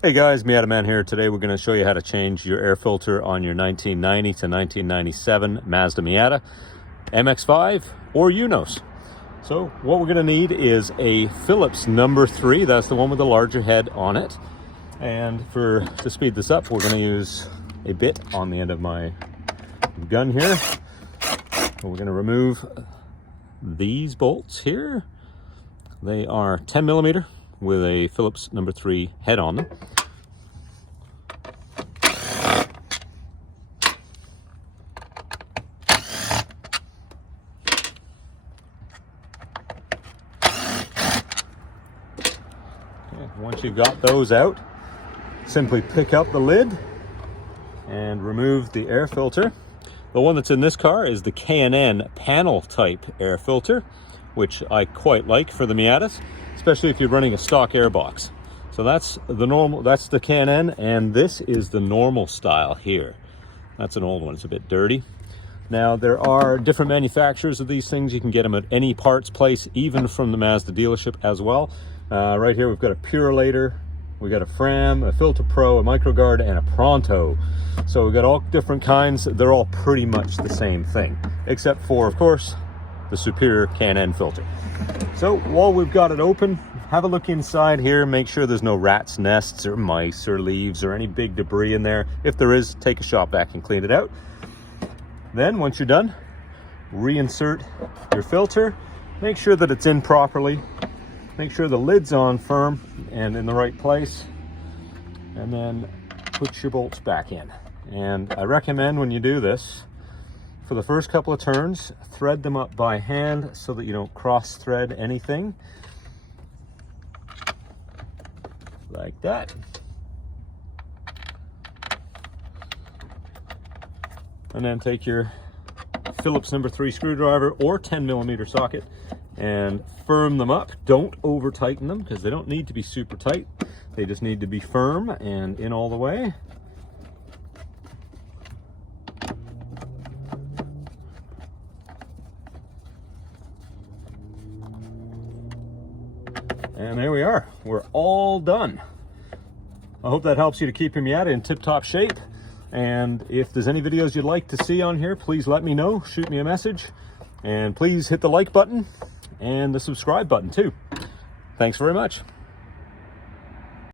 Hey guys, Miata Man here. Today we're going to show you how to change your air filter on your 1990 to 1997 Mazda Miata, MX-5 or Eunos. So what we're going to need is a Phillips number 3. That's the one with the larger head on it. And to speed this up, we're going to use a bit on the end of my gun here. We're going to remove these bolts here. They are 10 millimeter with a Phillips number 3 head on them. Once you've got those out, simply pick up the lid and remove the air filter. The one that's in this car is the K&N panel type air filter, which I quite like for the Miatas, especially if you're running a stock air box. So that's the normal, that's the K&N, and this is the normal style here. That's an old one, it's a bit dirty. Now there are different manufacturers of these things. You can get them at any parts place, even from the Mazda dealership as well. Right here we've got a Purolator, we've got a Fram, a Filter Pro, a MicroGuard, and a Pronto. So we've got all different kinds. They're all pretty much the same thing, except for, of course, the superior K&N filter. So while we've got it open, have a look inside here, make sure there's no rats' nests or mice or leaves or any big debris in there. If there is, take a shop vac and clean it out. Then once you're done, reinsert your filter, make sure that it's in properly, make sure the lid's on firm and in the right place, and then put your bolts back in. And I recommend when you do this, for the first couple of turns, thread them up by hand so that you don't cross thread anything. Like that. And then take your Phillips number 3 screwdriver or 10 millimeter socket and firm them up. Don't over tighten them because they don't need to be super tight. They just need to be firm and in all the way. And there we are. We're all done. I hope that helps you to keep your Miata in tip-top shape. And if there's any videos you'd like to see on here, please let me know. Shoot me a message. And please hit the like button and the subscribe button too. Thanks very much.